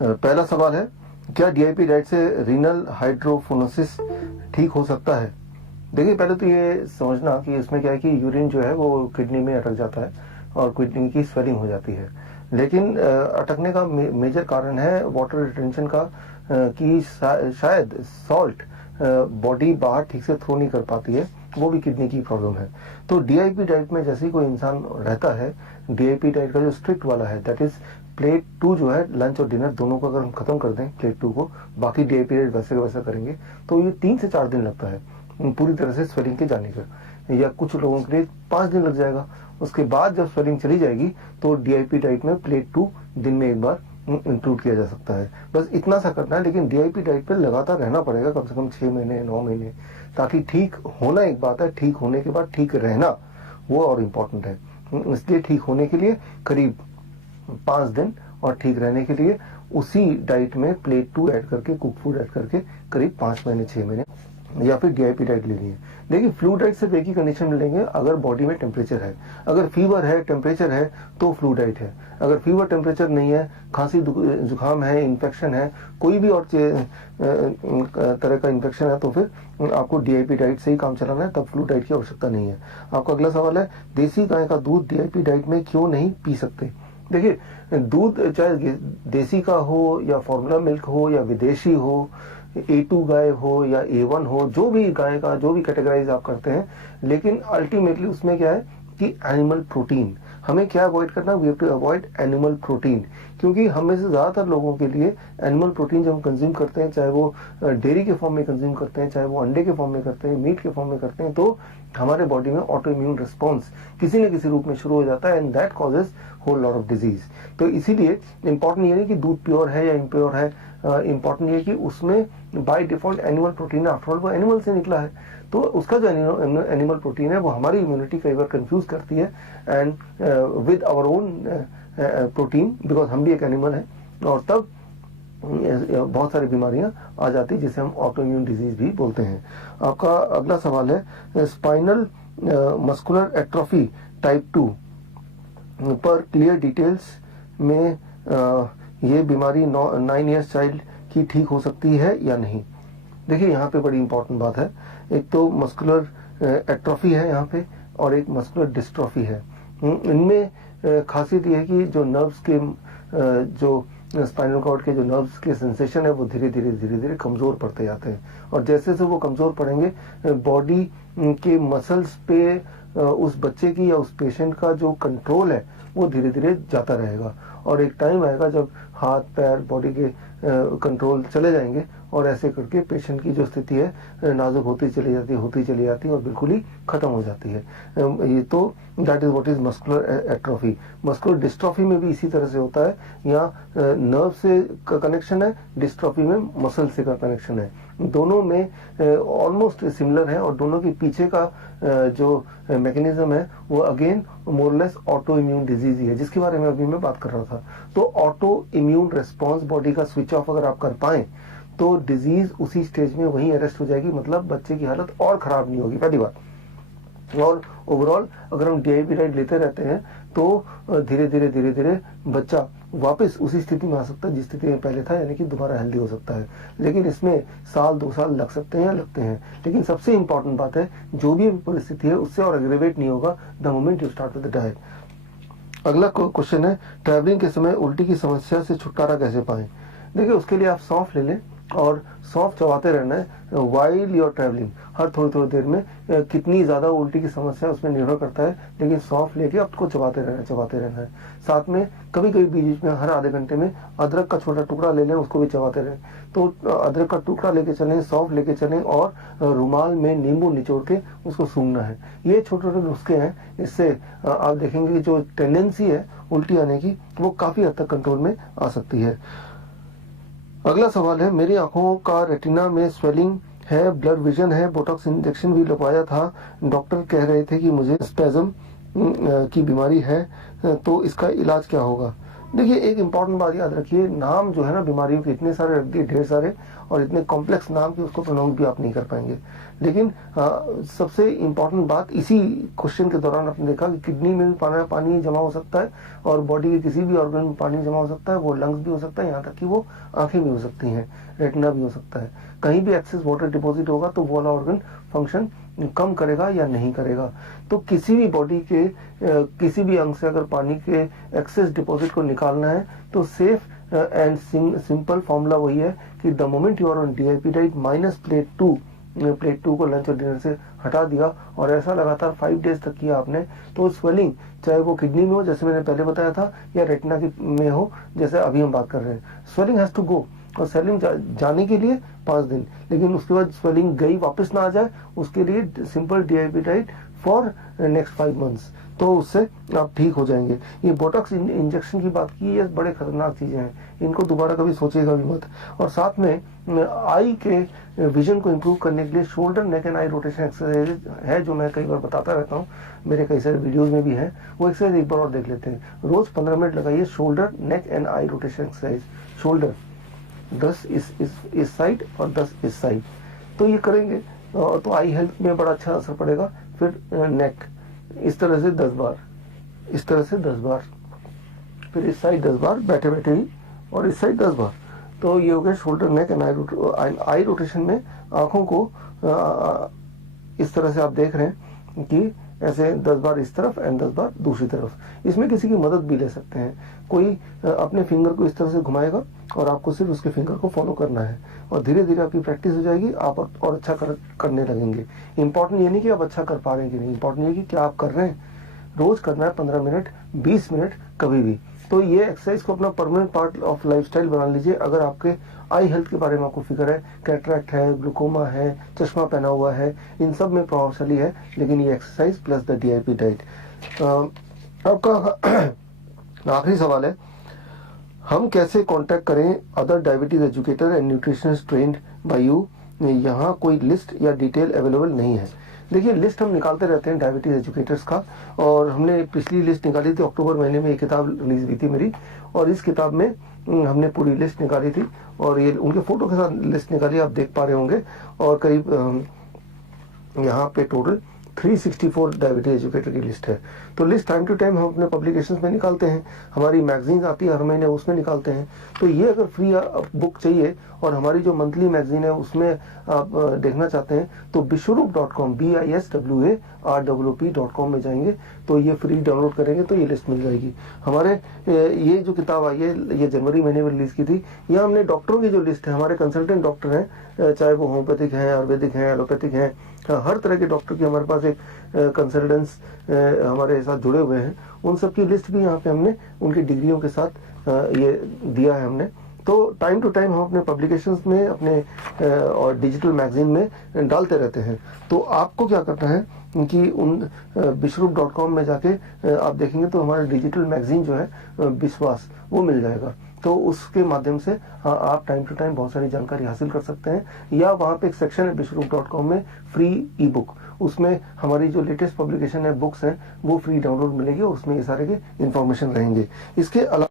पहला सवाल है, क्या डीआईपी डाइट से रीनल हाइड्रोफोनोसिस ठीक हो सकता है? देखिए, पहले तो ये समझना कि इसमें क्या है कि यूरिन जो है वो किडनी में अटक जाता है और किडनी की स्वेलिंग हो जाती है। लेकिन अटकने का मेजर कारण है वाटर रिटेंशन का, कि शायद सॉल्ट बॉडी बाहर ठीक से थ्रो नहीं कर पाती है, वो भी किडनी की प्रॉब्लम है। तो डीआईपी डाइट में जैसे ही कोई इंसान रहता है, डीआईपी डाइट का जो स्ट्रिक्ट वाला है, दैट इज प्लेट 2 जो है, लंच और डिनर दोनों को अगर हम खत्म कर दें प्लेट 2 को, बाकी डीआईपी डाइट वैसे का वैसा करेंगे, तो ये 3 से 4 दिन लगता है पूरी तरह से स्वेलिंग के जाने का, या कुछ लोगों के लिए 5 दिन लग जाएगा। उसके बाद जब स्वेलिंग चली जाएगी तो डीआईपी डाइट में प्लेट 2 दिन में एक बार इंक्लूड किया जा सकता है। बस इतना सा करना है, लेकिन डीआईपी डाइट पे लगातार रहना पड़ेगा, कम से कम 6 महीने 9 महीने, ताकि ठीक होना एक बात है, ठीक होने के बाद ठीक रहना वो और इम्पोर्टेंट है। इसलिए ठीक होने के लिए करीब 5 दिन और ठीक रहने के लिए उसी डाइट में प्लेट 2 ऐड करके, कुक फूड ऐड करके करीब 5 महीने 6 महीने या फिर डीआईपी डाइट लेनी है। देखिए, फ्लू डाइट सिर्फ एक ही कंडीशन में लेंगे, अगर बॉडी में टेम्परेचर है, अगर फीवर है, टेम्परेचर है, तो फ्लू डाइट है। अगर फीवर टेम्परेचर नहीं है, खांसी जुकाम है, इन्फेक्शन है, कोई भी और तरह का इन्फेक्शन है, तो फिर आपको डीआईपी डाइट से ही काम चलाना है, तब फ्लू डाइट की आवश्यकता नहीं है। आपका अगला सवाल है, देसी गाय का दूध डीआईपी डाइट में क्यों नहीं पी सकते? देखिए, दूध चाहे देसी का हो या फॉर्मूला मिल्क हो या विदेशी हो, A2 गाय हो या A1 हो, जो भी गाय का जो भी कैटेगराइज आप करते हैं, लेकिन अल्टीमेटली उसमें क्या है कि एनिमल प्रोटीन हमें क्या अवॉइड करना, we have to avoid animal protein, क्योंकि हमें से ज्यादातर लोगों के लिए एनिमल प्रोटीन जब हम कंज्यूम करते हैं, चाहे वो डेयरी के फॉर्म में कंज्यूम करते हैं, चाहे वो अंडे के फॉर्म में करते हैं, मीट के फॉर्म में करते हैं, तो हमारे बॉडी में ऑटो इम्यून रिस्पॉन्स किसी न किसी रूप में शुरू हो जाता है, and that causes whole lot of disease. तो इसीलिए इंपॉर्टेंट ये नहीं कि दूध प्योर है या इम्प्योर है, इंपॉर्टेंट ये कि उसमें बाय डिफॉल्ट एनिमल प्रोटीन है, आफ्टर ऑल वो एनिमल से निकला है, तो उसका जो एनिमल प्रोटीन है वो हमारी इम्यूनिटी कई बार कंफ्यूज करती है and with our own protein, because हम भी एक एनिमल है, और तब बहुत सारी बीमारियां आ जाती है जिसे हम ऑटो इम्यून डिजीज भी बोलते हैं। आपका अगला सवाल है, स्पाइनल मस्कुलर एट्रोफी टाइप 2 पर क्लियर डिटेल्स में ये बीमारी 9 ईयर्स चाइल्ड की ठीक हो सकती है या नहीं? देखिए, यहाँ पे बड़ी इंपॉर्टेंट बात है, एक तो मस्कुलर एट्रोफी है यहाँ पे, और एक मस्कुलर डिस्ट्रॉफी है। इनमें खासियत ये है कि जो नर्व्स के जो स्पाइनल कॉर्ड के जो नर्व्स के सेंसेशन है वो धीरे धीरे कमजोर पड़ते जाते हैं, और जैसे जैसे वो कमजोर पड़ेंगे बॉडी के मसल्स पे उस बच्चे की या उस पेशेंट का जो कंट्रोल है वो धीरे धीरे जाता रहेगा, और एक टाइम आएगा जब हाथ पैर बॉडी के कंट्रोल चले जाएंगे, और ऐसे करके पेशेंट की जो स्थिति है नाजुक होती चली जाती है और बिल्कुल ही खत्म हो जाती है। ये तो that is what is muscular atrophy. Muscular dystrophy में भी इसी तरह से होता है, यहाँ नर्व से का कनेक्शन है, डिस्ट्रॉफी में मसल से का कनेक्शन है, दोनों में ऑलमोस्ट सिमिलर है, और दोनों के पीछे का जो मैकेनिज्म है वो अगेन मोरलेस ऑटो इम्यून डिजीज ही है, जिसके बारे में अभी मैं बात कर रहा था। तो ऑटो इम्यून रिस्पॉन्स बॉडी का स्विच ऑफ अगर आप कर पाए तो डिजीज उसी स्टेज में वहीं अरेस्ट हो जाएगी, मतलब बच्चे की हालत और खराब नहीं होगी, पहली बात। और ओवरऑल अगर हम डीआईपी डाइट लेते रहते हैं तो धीरे धीरे बच्चा वापस उसी स्थिति में आ सकता है जिस स्थिति में पहले था, यानी कि दोबारा हेल्दी हो सकता है। लेकिन इसमें साल 2 साल लग सकते हैं, लगते हैं, लेकिन सबसे इंपॉर्टेंट बात है जो भी परिस्थिति है उससे और एग्रेवेट नहीं होगा the moment you start with the diet. अगला क्वेश्चन है, ट्रैवलिंग के समय उल्टी की समस्या से छुटकारा कैसे पाएं? देखिए, उसके लिए आप सौंफ ले लें और सौंफ चबाते रहना है वाइल योर ट्रैवलिंग। हर थोड़ी देर में कितनी ज्यादा उल्टी की समस्या उसमें निर्भर करता है, लेकिन सौंफ लेके आपको चबाते रहना है। साथ में कभी कभी बीच में हर आधे घंटे में अदरक का छोटा टुकड़ा ले लें, उसको भी चबाते रहें। तो अदरक का टुकड़ा लेके चलें, सौंफ लेके चलें, और रुमाल में नींबू निचोड़ के उसको सूंघना है। ये छोटे छोटे नुस्खे हैं, इससे आप देखेंगे कि जो टेंडेंसी है उल्टी आने की वो काफी हद तक कंट्रोल में आ सकती है। अगला सवाल है, मेरी आंखों का रेटिना में स्वेलिंग है, ब्लड विजन है, बोटॉक्स इंजेक्शन भी लगवाया था, डॉक्टर कह रहे थे कि मुझे स्पेज्म की बीमारी है, तो इसका इलाज क्या होगा? देखिए एक इंपॉर्टेंट बात याद रखिए, नाम जो है ना बीमारियों के इतने सारे रख दिए, ढेर सारे, और इतने कॉम्प्लेक्स नाम कि उसको प्रोनाउंस भी आप नहीं कर पाएंगे। लेकिन सबसे इंपॉर्टेंट बात इसी क्वेश्चन के दौरान आपने देखा कि किडनी में भी पानी जमा हो सकता है और बॉडी के किसी भी ऑर्गन में पानी जमा हो सकता है, वो लंग्स भी हो सकता है, यहाँ तक कि वो आंखें भी हो सकती हैं, रेटिना भी हो सकता है। कहीं भी एक्सेस वाटर डिपॉजिट होगा तो वो वाला ऑर्गन फंक्शन कम करेगा या नहीं करेगा। तो किसी भी बॉडी के किसी भी अंग से अगर पानी के एक्सेस डिपॉजिट को निकालना है तो सेफ एंड सिंपल फॉर्मूला वही है कि the moment you are on DIP diet minus plate 2 को लंच और डिनर से हटा दिया और ऐसा लगातार 5 डेज तक किया आपने, तो स्वेलिंग चाहे वो किडनी में हो जैसे मैंने पहले बताया था या रेटिना में हो जैसे अभी हम बात कर रहे हैं, स्वेलिंग हैज टू गो। और स्वेलिंग जाने के लिए 5 दिन, लेकिन उसके बाद स्वेलिंग गई वापस ना आ जाए उसके लिए simple DIP diet for next 5 months, तो उससे आप ठीक हो जाएंगे। ये बोटॉक्स इंजेक्शन की बात की, ये बड़े खतरनाक चीजें हैं, इनको दोबारा कभी सोचेगा भी मत। और साथ में आई के विजन को इम्प्रूव करने के लिए shoulder neck and I rotation exercise है जो मैं कई बार बताता रहता हूँ, मेरे कई सारे वीडियोस में भी है, वो एक्सरसाइज एक बार और देख लेते हैं। रोज 15 मिनट लगाइए shoulder neck and I rotation exercise. Shoulder 10 इस साइड और 10 इस साइड, तो ये करेंगे तो आई हेल्थ में बड़ा अच्छा असर पड़ेगा। फिर नेक इस तरह से 10 बार, इस तरह से 10 बार, फिर इस साइड 10 बार बैठे बैठे ही, और इस साइड 10 बार। तो ये हो गया shoulder neck and I rotation में आंखों को इस तरह से आप देख रहे हैं कि ऐसे 10 बार इस तरफ एंड 10 बार दूसरी तरफ। इसमें किसी की मदद भी ले सकते हैं, कोई अपने फिंगर को इस तरह से घुमाएगा और आपको सिर्फ उसके फिंगर को फॉलो करना है और धीरे धीरे आपकी प्रैक्टिस हो जाएगी, आप और अच्छा करने लगेंगे। इंपॉर्टेंट ये नहीं कि आप अच्छा कर पा रहे हैं कि नहीं, इंपॉर्टेंट ये कि क्या आप कर रहे हैं। रोज करना है 15 मिनट 20 मिनट कभी भी। तो ये एक्सरसाइज को अपना परमानेंट पार्ट ऑफ लाइफस्टाइल बना लीजिए। अगर आपके आई हेल्थ के बारे में आपको फिक्र है, कैटरैक्ट है, ग्लूकोमा है, चश्मा पहना हुआ है, इन सब में प्रभावशाली है, लेकिन ये exercise plus the DIP diet. आपका आखिरी सवाल है, हम कैसे कांटेक्ट करें other diabetes educator and nutritionist trained by you. यहाँ कोई लिस्ट या डिटेल अवेलेबल नहीं है। देखिए लिस्ट हम निकालते रहते हैं डायबिटीज एजुकेटर्स का, और हमने पिछली लिस्ट निकाली थी अक्टूबर महीने में, ये किताब रिलीज हुई थी मेरी, और इस किताब में हमने पूरी लिस्ट निकाली थी और ये उनके फोटो के साथ लिस्ट निकाली, आप देख पा रहे होंगे। और करीब यहाँ पे टोटल 364 डायबिटीज एजुकेटर की लिस्ट है। तो लिस्ट टाइम टू टाइम हम अपने पब्लिकेशंस में निकालते हैं, हमारी मैगजीन आती है हर महीने उसमें निकालते हैं। तो ये अगर फ्री बुक चाहिए और हमारी जो मंथली मैगजीन है उसमें आप देखना चाहते हैं तो biswarup.com biswarup.com में जाएंगे तो ये फ्री डाउनलोड करेंगे तो ये लिस्ट मिल जाएगी। हमारे ये जो किताब आई है ये जनवरी महीने में रिलीज की थी। यहाँ हमने डॉक्टरों की जो लिस्ट है, हमारे कंसल्टेंट डॉक्टर हैं, चाहे वो होम्योपैथिक हैं, आयुर्वेदिक हैं, एलोपैथिक हैं, हर तरह के डॉक्टर की हमारे पास एक कंसल्टेंट्स हमारे साथ जुड़े हुए हैं, उन सब की लिस्ट भी यहाँ पे हमने उनकी डिग्रियों के साथ ये दिया है हमने। तो टाइम टू टाइम हम अपने पब्लिकेशंस में अपने और डिजिटल मैगजीन में डालते रहते हैं। तो आपको क्या करना है कि उन biswarup.com में जाके आप देखेंगे तो हमारा डिजिटल मैगजीन जो है विश्वास वो मिल जाएगा। तो उसके माध्यम से आप टाइम टू टाइम बहुत सारी जानकारी हासिल कर सकते हैं। या वहाँ पे एक सेक्शन है biswarup.com में फ्री ई बुक, उसमें हमारी जो लेटेस्ट पब्लिकेशन है बुक्स हैं वो फ्री डाउनलोड मिलेगी और उसमें ये सारे के इंफॉर्मेशन रहेंगे। इसके अलावा